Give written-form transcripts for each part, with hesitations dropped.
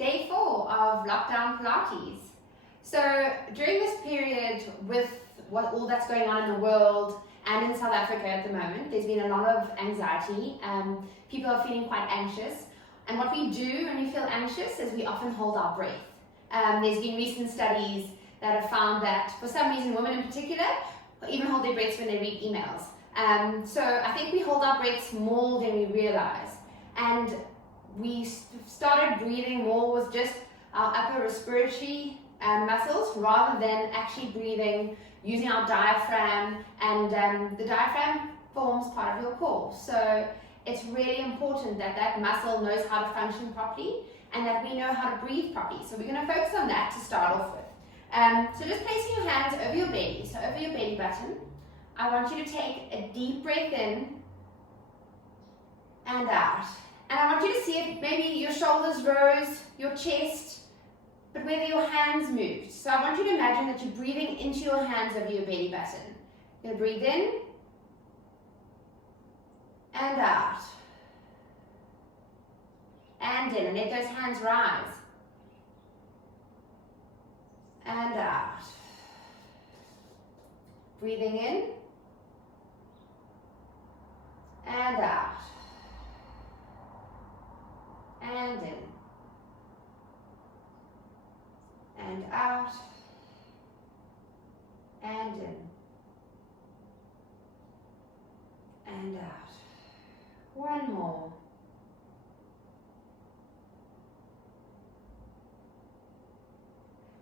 day 4 of lockdown Pilates. So during this period, with all that's going on in the world and in South Africa at the moment, there's been a lot of anxiety. People are feeling quite anxious. And what we do when we feel anxious is we often hold our breath. There's been recent studies that have found that for some reason, women in particular, even hold their breaths when they read emails. So I think we hold our breaths more than we realize. And we started breathing more with just our upper respiratory muscles rather than actually breathing using our diaphragm, and the diaphragm forms part of your core. So it's really important that that muscle knows how to function properly and that we know how to breathe properly. So we're going to focus on that to start off with. So just placing your hands over your belly, so over your belly button. I want you to take a deep breath in and out. And I want you to see if maybe your shoulders rose, your chest, but whether your hands moved. So I want you to imagine that you're breathing into your hands over your belly button. You're going to breathe in and out. And in, and let those hands rise. And out. Breathing in and out. And in. And out. And in. And out. One more.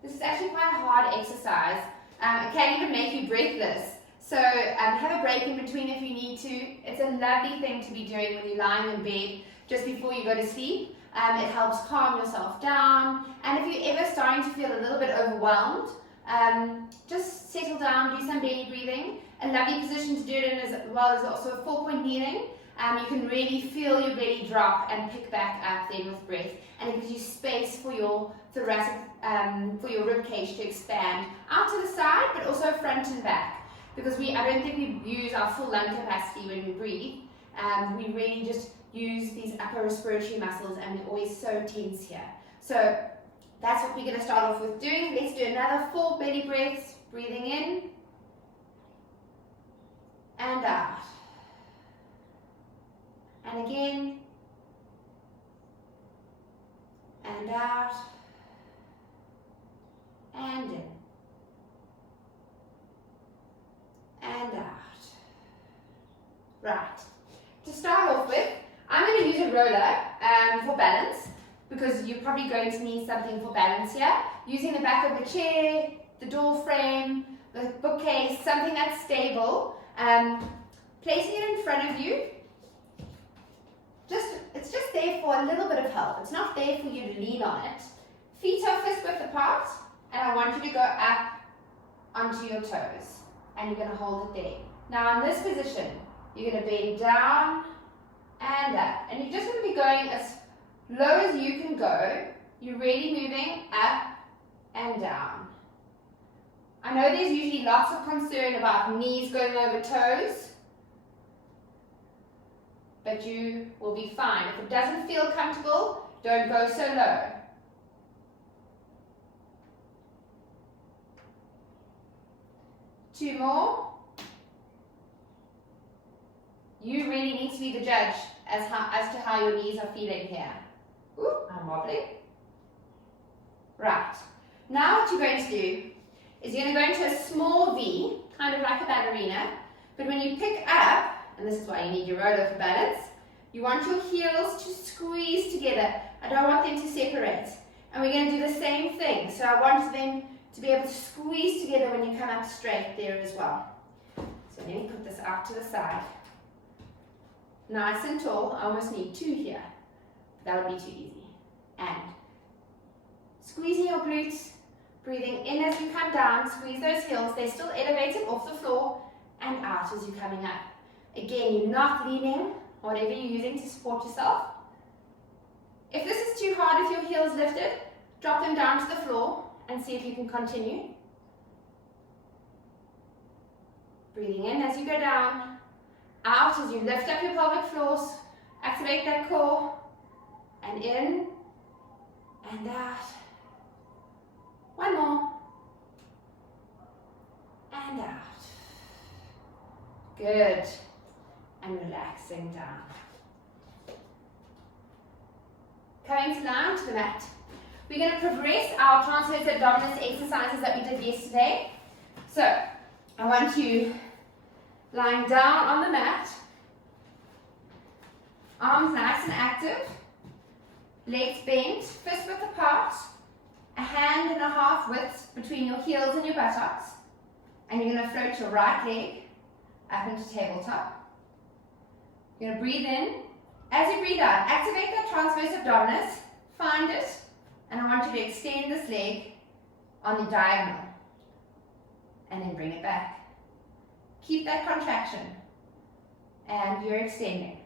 This is actually quite a hard exercise. It can even make you breathless. So have a break in between if you need to. It's a lovely thing to be doing when you're lying in bed just before you go to sleep. It helps calm yourself down. And if you're ever starting to feel a little bit overwhelmed, just settle down, do some belly breathing. A lovely position to do it in as well as also a 4-point kneeling. You can really feel your belly drop and pick back up then with breath. And it gives you space for your thoracic, for your rib cage to expand out to the side, but also front and back. Because I don't think we use our full lung capacity when we breathe. We really just use these upper respiratory muscles, and we're always so tense here. So that's what we're going to start off with doing. Let's do another 4 belly breaths. Breathing in and out. And again, and out, and in, and out. Right. To start off with, I'm going to use a roller for balance, because you're probably going to need something for balance here. Using the back of the chair, the door frame, the bookcase, something that's stable. Placing it in front of you. It's just there for a little bit of help. It's not there for you to lean on it. Feet are fist width apart, and I want you to go up onto your toes, and you're going to hold it there. Now in this position, you're going to bend down and up, and you're just going to be going as low as you can go. You're really moving up and down. I know there's usually lots of concern about knees going over toes, but you will be fine. If it doesn't feel comfortable, don't go so low. Two more. You really need to be the judge as to how your knees are feeling here. Ooh, I'm wobbling. Right. Now what you're going to do is you're going to go into a small V, kind of like a ballerina, but when you pick up, and this is why you need your roller for balance, you want your heels to squeeze together. I don't want them to separate. And we're going to do the same thing. So I want them to be able to squeeze together when you come up straight there as well. So let me put this out to the side. Nice and tall. I almost need 2 here. That would be too easy. And squeezing your glutes, breathing in as you come down, squeeze those heels. They're still elevated off the floor, and out as you're coming up. Again, you're not leaning, whatever you're using to support yourself. If this is too hard with your heels lifted, drop them down to the floor and see if you can continue. Breathing in as you go down, out as you lift up your pelvic floors, activate that core, and in, and out. One more. And out. Good. And relaxing down. Coming to down to the mat. We're going to progress our transverse abdominis exercises that we did yesterday. So, I want you lying down on the mat, arms nice and active, legs bent, fist width apart, a hand and a half width between your heels and your buttocks, and you're going to float your right leg up into tabletop. You're going to breathe in. As you breathe out, activate that transverse abdominis, find it, and I want you to extend this leg on the diagonal, and then bring it back. Keep that contraction, and you're extending,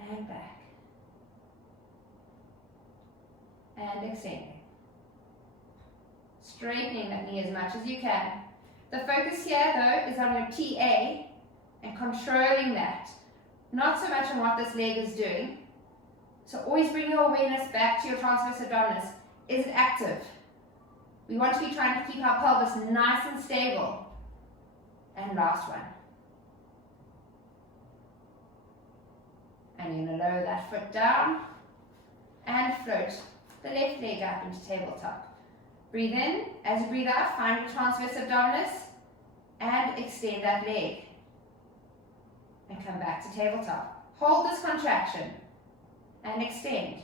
and back, and extending. Straightening that knee as much as you can. The focus here, though, is on your TA and controlling that. Not so much on what this leg is doing. So always bring your awareness back to your transverse abdominis. Is it active? We want to be trying to keep our pelvis nice and stable. And last one. And you're going to lower that foot down and float the left leg up into tabletop. Breathe in. As you breathe out, find your transverse abdominis and extend that leg. And come back to tabletop. Hold this contraction and extend.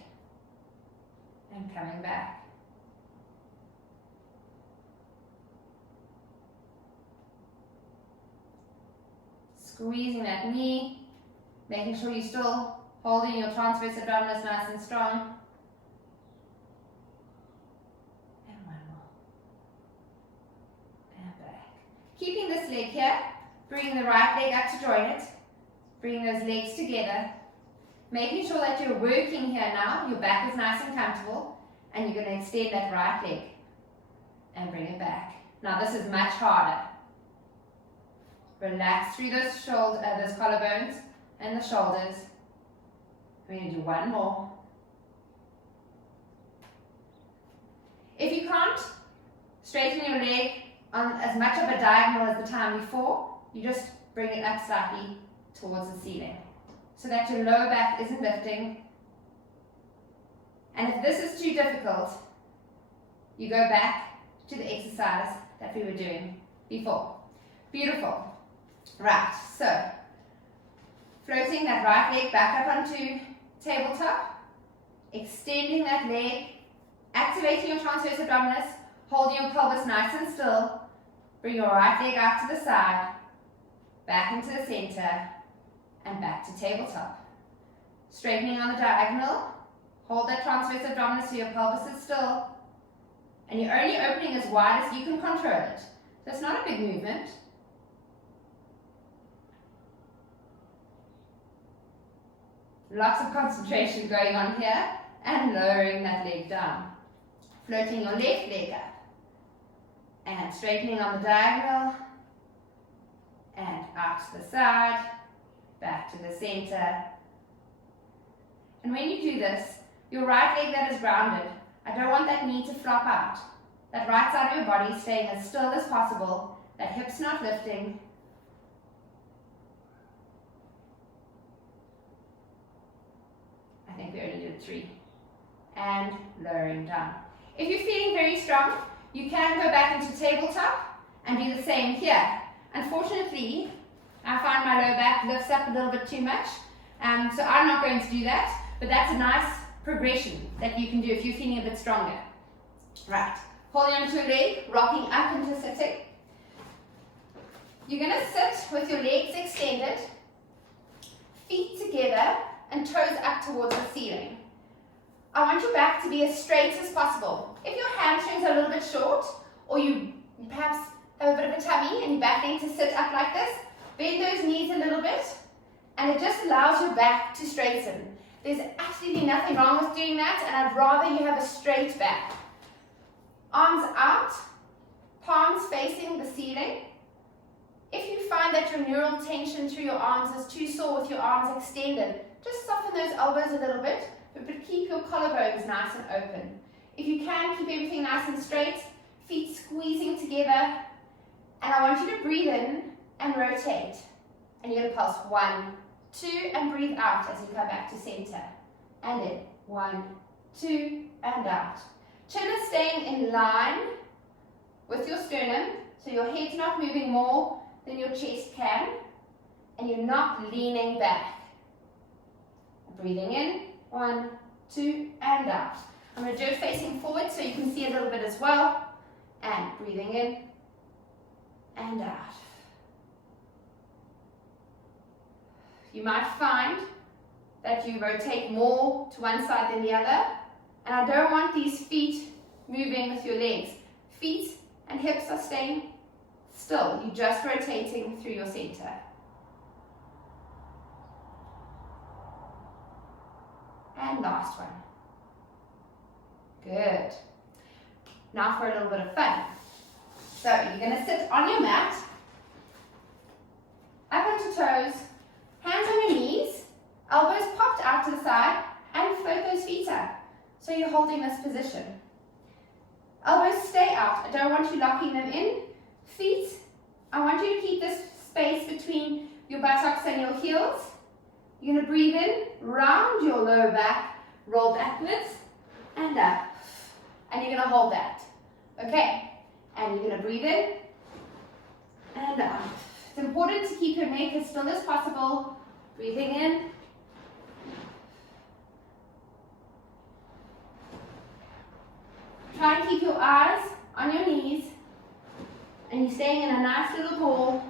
And coming back. Squeezing that knee, making sure you're still holding your transverse abdominis nice and strong. And one more. And back. Keeping this leg here, bringing the right leg up to join it. Bring those legs together. Making sure that you're working here now, your back is nice and comfortable, and you're going to extend that right leg and bring it back. Now this is much harder. Relax through those collarbones and the shoulders. We're going to do one more. If you can't straighten your leg on as much of a diagonal as the time before, you just bring it up slightly towards the ceiling so that your lower back isn't lifting. And if this is too difficult, you go back to the exercise that we were doing before. Beautiful. Right, so floating that right leg back up onto tabletop, extending that leg, activating your transverse abdominis, holding your pelvis nice and still, bring your right leg out to the side, back into the center, and back to tabletop. Straightening on the diagonal, hold that transverse abdominis so your pelvis is still, and you're only opening as wide as you can control it. So it's not a big movement. Lots of concentration going on here, and lowering that leg down. Floating your left leg up, and straightening on the diagonal, and out to the side, back to the center. And when you do this, your right leg that is grounded, I don't want that knee to flop out. That right side of your body staying as still as possible, that hip's not lifting. I think we only did 3. And lowering down. If you're feeling very strong, you can go back into tabletop and do the same here. Unfortunately, I find my lower back lifts up a little bit too much, so I'm not going to do that, but that's a nice progression that you can do if you're feeling a bit stronger. Right, holding onto your leg, rocking up into sitting. You're going to sit with your legs extended, feet together, and toes up towards the ceiling. I want your back to be as straight as possible. If your hamstrings are a little bit short, or you perhaps have a bit of a tummy and your back needs to sit up like this, bend those knees a little bit, and it just allows your back to straighten. There's absolutely nothing wrong with doing that, and I'd rather you have a straight back. Arms out, palms facing the ceiling. If you find that your neural tension through your arms is too sore with your arms extended, just soften those elbows a little bit but keep your collarbones nice and open. If you can, keep everything nice and straight, feet squeezing together, and I want you to breathe in and rotate. And you're going to pulse 1, 2, and breathe out as you come back to center. And in 1, 2, and out. Chin is staying in line with your sternum, so your head's not moving more than your chest can, and you're not leaning back. Breathing in, 1, 2, and out. I'm going to do it facing forward so you can see a little bit as well. And breathing in and out. You might find that you rotate more to one side than the other. And I don't want these feet moving with your legs. Feet and hips are staying still. You're just rotating through your center. And last one. Good. Now for a little bit of fun. So you're going to sit on your mat, up onto toes, hands on your knees, elbows popped out to the side, and float those feet up. So you're holding this position. Elbows stay out. I don't want you locking them in. Feet, I want you to keep this space between your buttocks and your heels. You're going to breathe in, round your lower back, roll backwards, and up. And you're going to hold that. Okay, and you're going to breathe in, and out. It's important to keep your neck as still as possible. Breathing in. Try and keep your eyes on your knees, and you're staying in a nice little ball.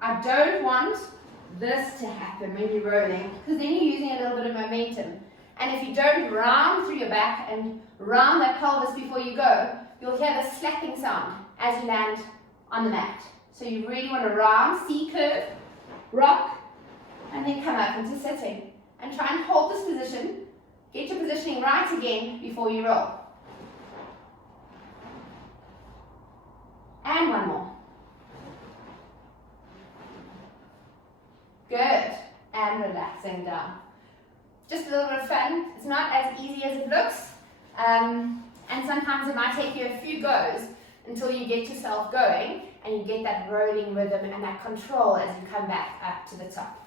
I don't want this to happen when you're rolling, because then you're using a little bit of momentum. And if you don't round through your back and round that pelvis before you go, you'll hear the slapping sound as you land on the mat. So you really want to round, C-curve, rock, and then come up into sitting. And try and hold this position. Get your positioning right again before you roll. And one more. Good. And relaxing down. Just a little bit of fun. It's not as easy as it looks. And sometimes it might take you a few goes until you get yourself going and you get that rolling rhythm and that control as you come back up to the top.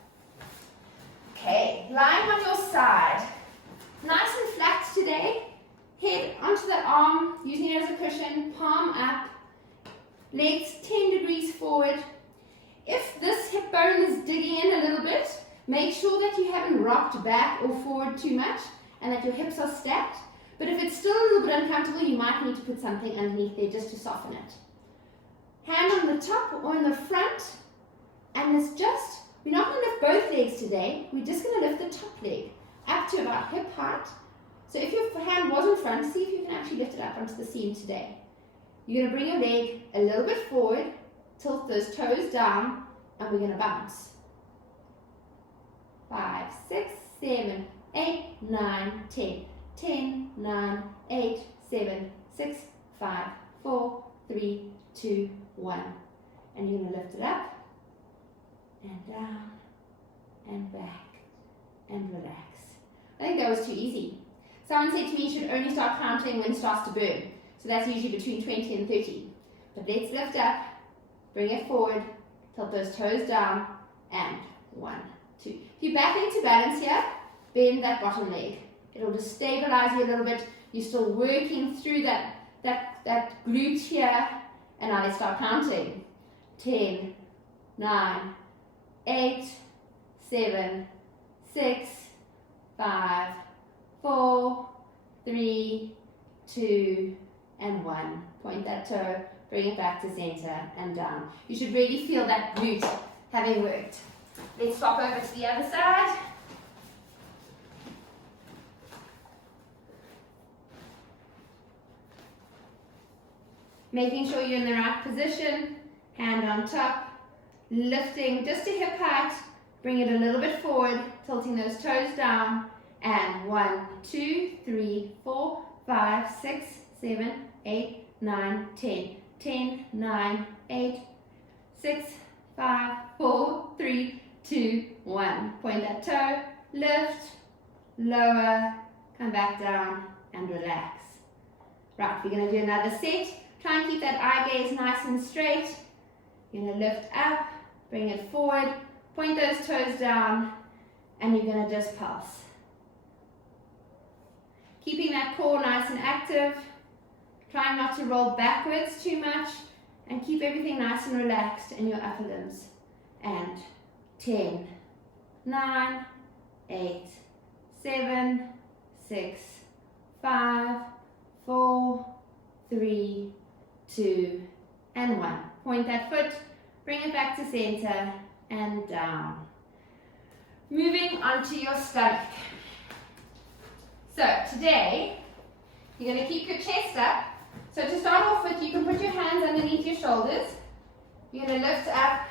Okay, lying on your side. Nice and flat today. Head onto that arm, using it as a cushion, palm up. Legs 10 degrees forward. If this hip bone is digging in a little bit, make sure that you haven't rocked back or forward too much and that your hips are stacked. But if it's still a little bit uncomfortable, you might need to put something underneath there just to soften it. Hand on the top or in the front, and we're not going to lift both legs today, we're just going to lift the top leg up to about hip height. So if your hand was in front, see if you can actually lift it up onto the seam today. You're going to bring your leg a little bit forward, tilt those toes down, and we're going to bounce. 5, 6, 7, 8, 9, 10. 10, 9, 8, 7, 6, 5, 4, 3, 2, 1. And you're going to lift it up, and down, and back, and relax. I think that was too easy. Someone said to me you should only start counting when it starts to burn. So that's usually between 20 and 30. But let's lift up, bring it forward, tilt those toes down, and 1, 2. If you're back into balance here, bend that bottom leg. It'll just stabilize you a little bit. You're still working through that glute here. And now let's start counting. 10, 9, 8, 7, 6, 5, 4, 3, 2, and 1. Point that toe, bring it back to center and down. You should really feel that glute having worked. Let's swap over to the other side. Making sure you're in the right position, hand on top, lifting just to hip height, bring it a little bit forward, tilting those toes down, and 1, 2, 3, 4, 5, 6, 7, 8, 9, 10. 10, 9, 8, 6, 5, 4, 3, 2, 1. Point that toe, lift, lower, come back down, and relax. Right, we're going to do another set. Try and keep that eye gaze nice and straight. You're going to lift up, bring it forward, point those toes down, and you're going to just pulse. Keeping that core nice and active, trying not to roll backwards too much, and keep everything nice and relaxed in your upper limbs. And 10, 9, 8, 7, 6, 5, 4, 3, 2, and 1. Point that foot, bring it back to center, and down. Moving onto your stomach. So today, you're going to keep your chest up. So to start off with, you can put your hands underneath your shoulders. You're going to lift up,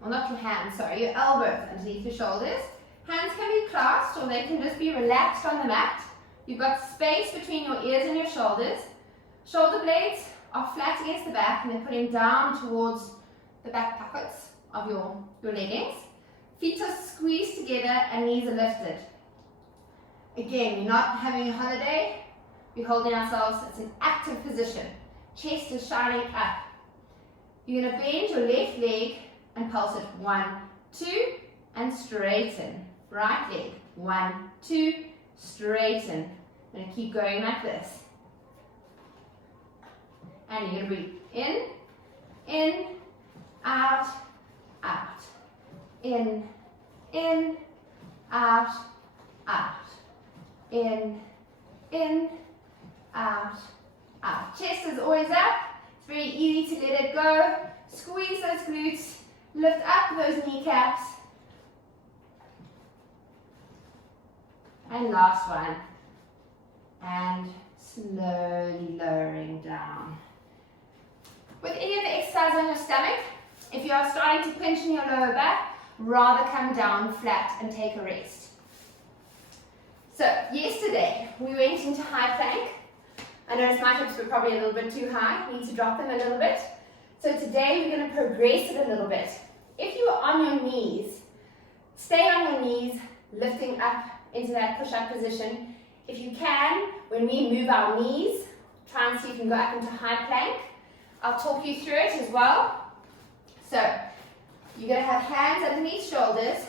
well, not your hands, sorry, your elbows underneath your shoulders. Hands can be clasped or they can just be relaxed on the mat. You've got space between your ears and your shoulders. Shoulder blades are flat against the back and they're putting down towards the back pockets of your leggings. Feet are squeezed together and knees are lifted. Again, we're not having a holiday. We're holding ourselves. It's an active position. Chest is shining up. You're going to bend your left leg and pulse it 1, 2, and straighten. Right leg, 1, 2, straighten. I'm going to keep going like this. And you're going to breathe in, out, out. In, out, out. In, out, out. Chest is always up. It's very easy to let it go. Squeeze those glutes. Lift up those kneecaps. And last one. And slowly lowering down. With any of the exercise on your stomach, if you are starting to pinch in your lower back, rather come down flat and take a rest. So yesterday we went into high plank. I noticed my hips were probably a little bit too high. Need to drop them a little bit. So today we're going to progress it a little bit. If you are on your knees, stay on your knees, lifting up into that push-up position. If you can, when we move our knees, try and see if you can go up into high plank. I'll talk you through it as well. So you're going to have hands underneath shoulders.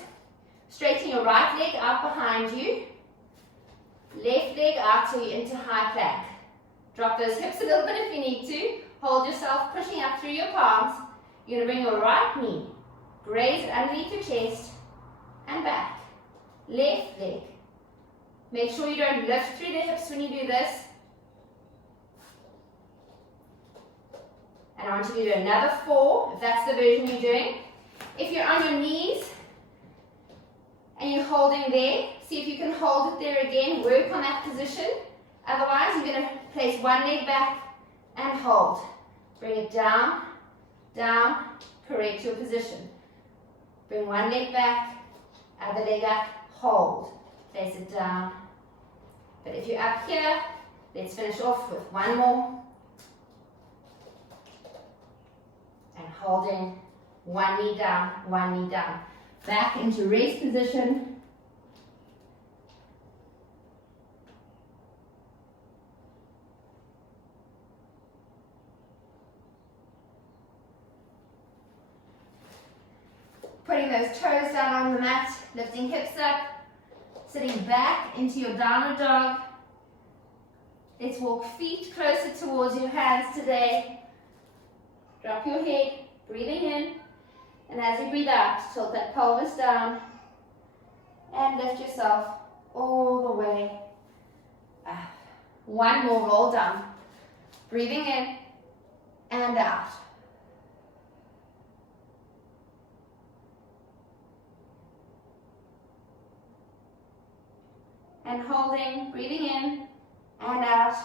Straighten your right leg out behind you. Left leg out till you're into high plank. Drop those hips a little bit if you need to. Hold yourself pushing up through your palms. You're going to bring your right knee, graze it underneath your chest, and back. Left leg. Make sure you don't lift through the hips when you do this. And I want you to do another 4, if that's the version you're doing. If you're on your knees and you're holding there, see if you can hold it there again. Work on that position. Otherwise, you're going to place one leg back and hold. Bring it down, down, correct your position. Bring one leg back, other leg up, hold. Place it down. But if you're up here, let's finish off with one more. And holding one knee down, one knee down. Back into raised position. Putting those toes down on the mat, lifting hips up, sitting back into your downward dog. Let's walk feet closer towards your hands today. Drop your head, breathing in, and as you breathe out, tilt that pelvis down and lift yourself all the way up. One more, roll down. Breathing in and out. And holding, breathing in and out.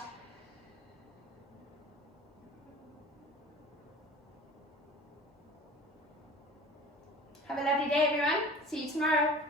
Have a lovely day, everyone. See you tomorrow.